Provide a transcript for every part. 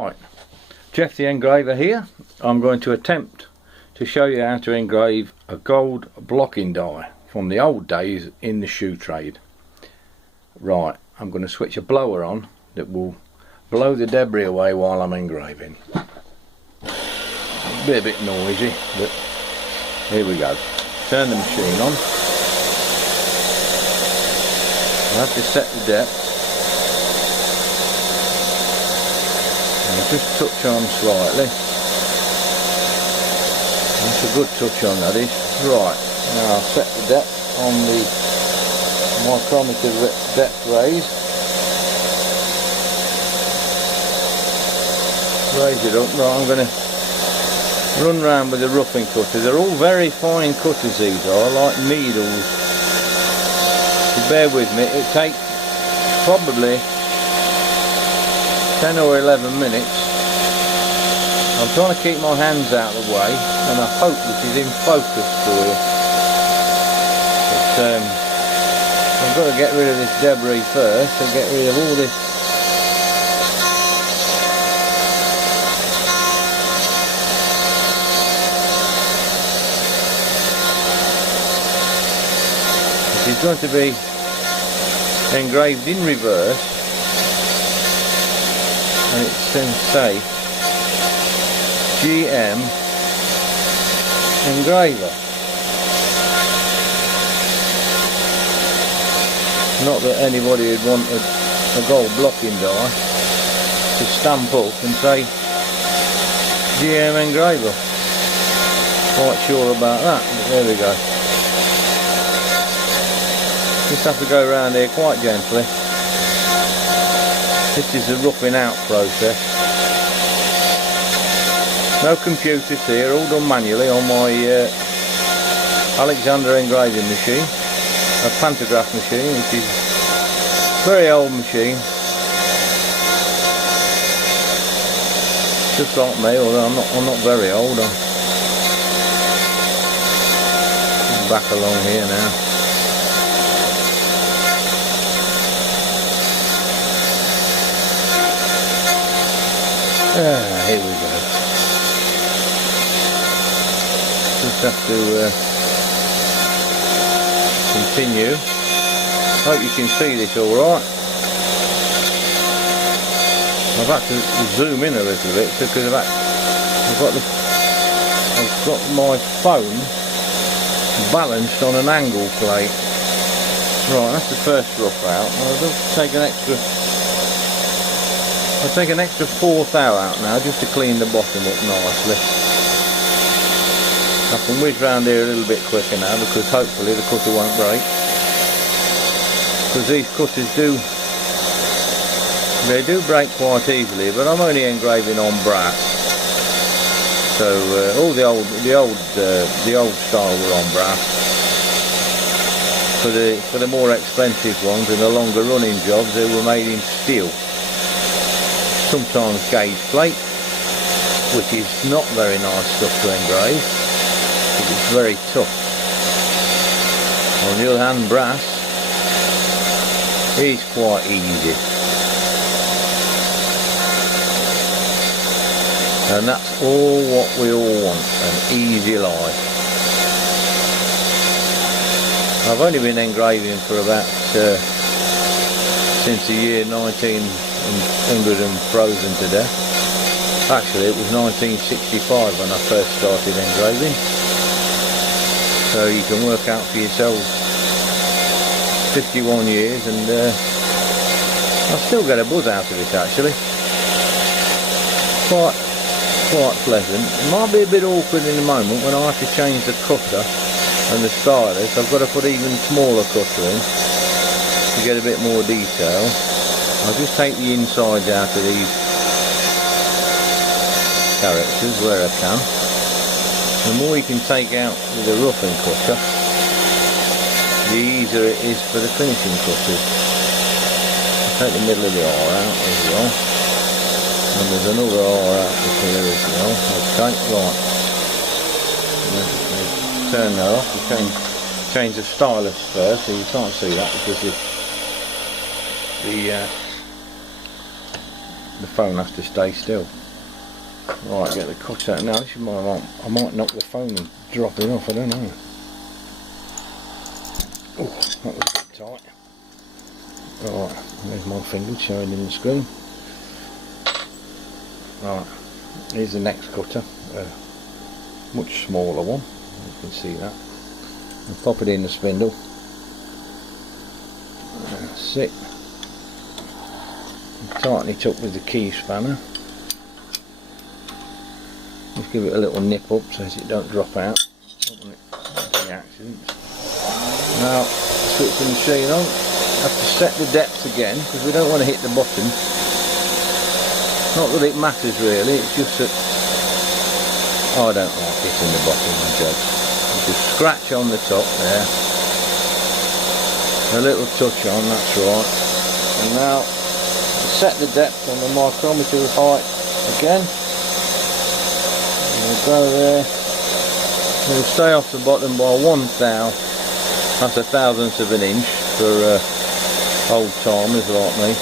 Right, Geoff the Engraver here. I'm going to attempt to show you how to engrave a gold blocking die from the old days in the shoe trade. Right, I'm going to switch a blower on that will blow the debris away while I'm engraving. It'll be a bit noisy, but here we go. Turn the machine on. I have to set the depth. Just touch on slightly. That's a good touch on, that is. Right, now I'll set the depth on the micrometer depth raise. Raise it up. Right, I'm going to run round with the roughing cutter. They're all very fine cutters, these are, like needles. So bear with me, it takes probably 10 or 11 minutes. I'm trying to keep my hands out of the way, and I hope this is in focus for you. But I've got to get rid of this debris first, and get rid of all this. This is going to be engraved in reverse. And it's going to say GM Engraver. Not that anybody would want a gold blocking die to stamp up and say GM Engraver. Quite sure about that, but there we go. Just have to go around here quite gently. This is the roughing out process. No computers here, all done manually on my Alexander engraving machine, a pantograph machine, which is a very old machine. Just like me, although I'm not very old. I'm back along here now. Here we go. Just have to continue. Hope you can see this alright. I've had to zoom in a little bit because I've got my phone balanced on an angle plate. Right, that's the first rough out. I'll take an extra 4th thou out now just to clean the bottom up nicely. I can whiz round here a little bit quicker now because hopefully the cutter won't break. Because these cutters do break quite easily, but I'm only engraving on brass. So all the old style were on brass. For the more expensive ones and the longer running jobs, they were made in steel. Sometimes gauge plate, which is not very nice stuff to engrave, but it's very tough. On the other hand, brass is quite easy, and that's all what we all want, an easy life. I've only been engraving for about since the year 1900 and frozen to death. Actually, it was 1965 when I first started engraving. So you can work out for yourselves 51 years, and I still get a buzz out of it actually. Quite pleasant. It might be a bit awkward in the moment when I have to change the cutter and the stylus. I've got to put even smaller cutter in to get a bit more detail. I'll just take the insides out of these characters where I can. The more you can take out with a roughing cutter, the easier it is for the finishing cutters. I'll take the middle of the R out as well. And there's another R out here as well. Okay, right. Turn that off. You change the stylus first, so you can't see that because the phone has to stay still. Right, get the cutter out now. This is I might knock the phone and drop it off, I don't know. Oh, that was a bit tight. Right, there's my finger showing in the screen. Right, here's the next cutter, much smaller one, you can see that. And pop it in the spindle. That's it. And tighten it up with the key spanner. Just give it a little nip up so it don't drop out. Don't want it to be accidents. Now switch the machine on. Have to set the depth again because we don't want to hit the bottom. Not that it matters really, it's just that I don't like hitting the bottom of the jug. Just scratch on the top there. A little touch on, that's right. And now set the depth on the micrometer height again. We'll go there. We'll stay off the bottom by 1/1000. That's 1/1000th of an inch for old timers like me.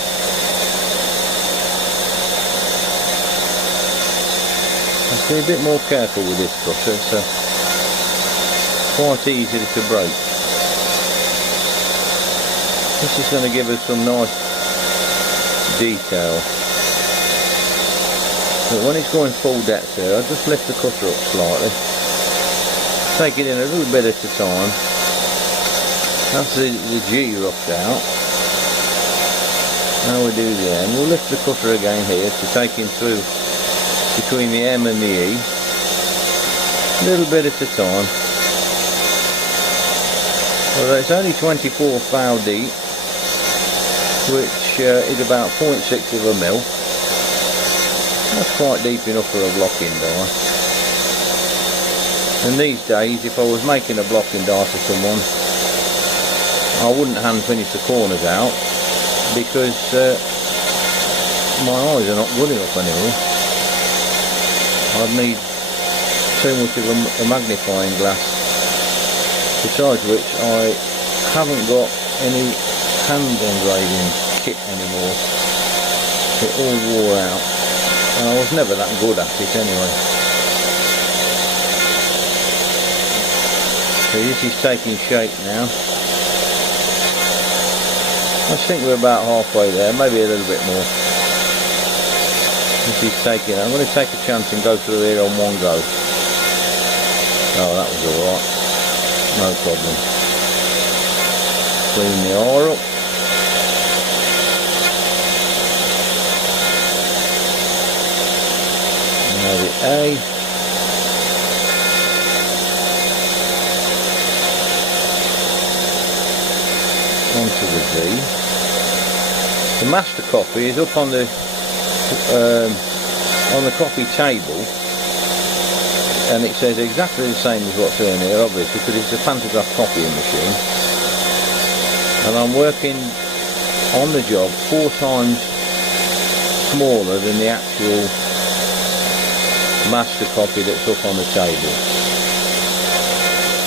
I'll be a bit more careful with this cutter. It's quite easy to break. This is going to give us some nice detail. But when it's going full depth here, I just lift the cutter up slightly. Take it in a little bit at a time. That's the G roughed out. Now we do the M. We'll lift the cutter again here to take him through between the M and the E. A little bit at a time. Well, it's only 24 thou deep, which is about 0.6 of a mil. That's quite deep enough for a blocking die. And these days, if I was making a blocking die for someone, I wouldn't hand finish the corners out because my eyes are not good enough anymore. I'd need too much of a magnifying glass. Besides which, I haven't got any hand engraving kit anymore. It all wore out. And I was never that good at it anyway. So this is taking shape now. I think we're about halfway there, maybe a little bit more. This is taking, I'm going to take a chance and go through here on one go. Oh, that was alright. No problem. Clean the R up. Now the A. Onto the V. The master copy is up on the copy table, and it says exactly the same as what's in here, obviously, because it's a pantograph copying machine. And I'm working on the job 4 times smaller than the actual master copy that's up on the table.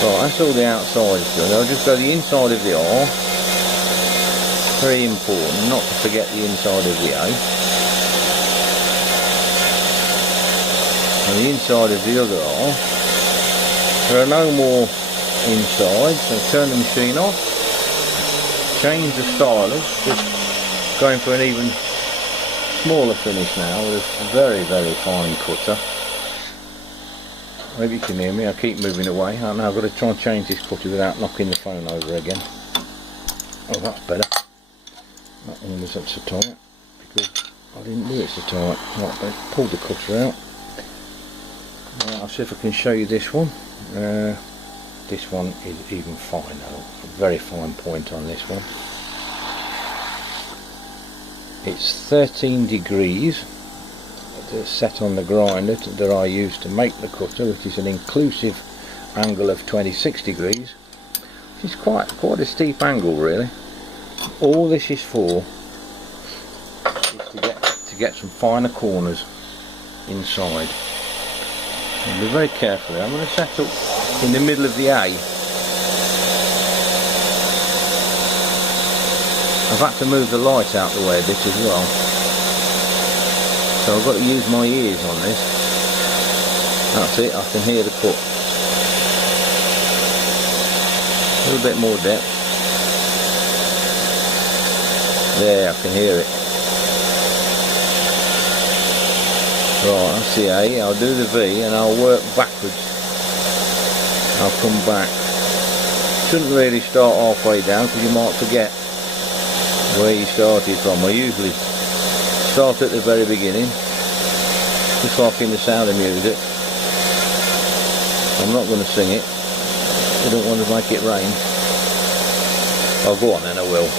Right, that's all the outside done. I'll just go the inside of the R. Very important not to forget the inside of the A. And the inside of the other R. There are no more inside, so turn the machine off. Change the stylus, just going for an even smaller finish now with a very, very fine cutter. Maybe you can hear me, I keep moving away. I've now got to try and change this cutter without knocking the phone over again. Oh, that's better. That one was up so tight because I didn't do it so tight. Right, let's pull the cutter out. I'll see if I can show you this one. This one is even finer. A very fine point on this one. It's 13 degrees set on the grinder that I use to make the cutter, which is an inclusive angle of 26 degrees, which is quite a steep angle really. All this is for is to get some finer corners inside. And be very careful. I'm going to set up in the middle of the A. I've had to move the light out the way a bit as well. So I've got to use my ears on this. That's it, I can hear the cut. A little bit more depth. There, I can hear it. Right, that's the A. I'll do the V and I'll work backwards. I'll come back. Shouldn't really start halfway down because you might forget where you started from. I usually start at the very beginning, just like in The Sound of Music. I'm not going to sing it. I don't want to make it rain. Oh, go on then, I will.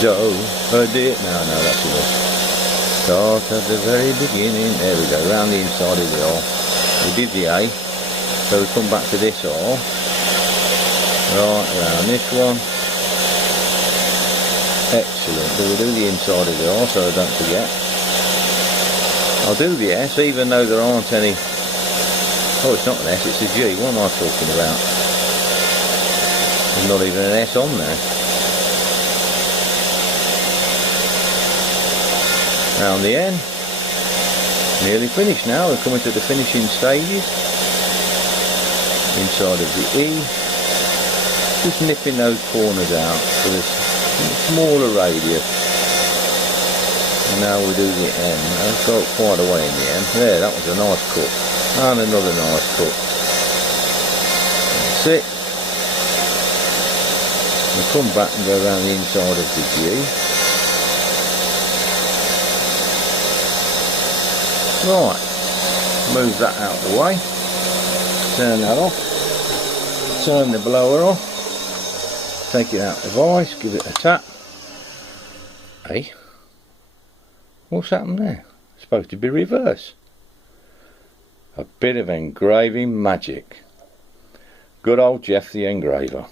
Do a dear. No, that's enough. Start at the very beginning. There we go, round the inside of the R. We did the A, so we come back to this R. Right, around this one. Excellent. So we do the inside of the R, so I don't forget. I'll do the S, even though there aren't any. Oh, it's not an S, it's a G. What am I talking about? There's not even an S on there. Round the N. Nearly finished now. We're coming to the finishing stages. Inside of the E. Just nipping those corners out for this smaller radius. And now we do the N. I've got quite a way in the end. There, that was a nice cut. And another nice cut. That's it. We'll come back and go around the inside of the G. Right, move that out of the way, turn that off, turn the blower off, take it out the vise, give it a tap. Hey, what's happened there? It's supposed to be reverse. A bit of engraving magic. Good old Geoff the Engraver.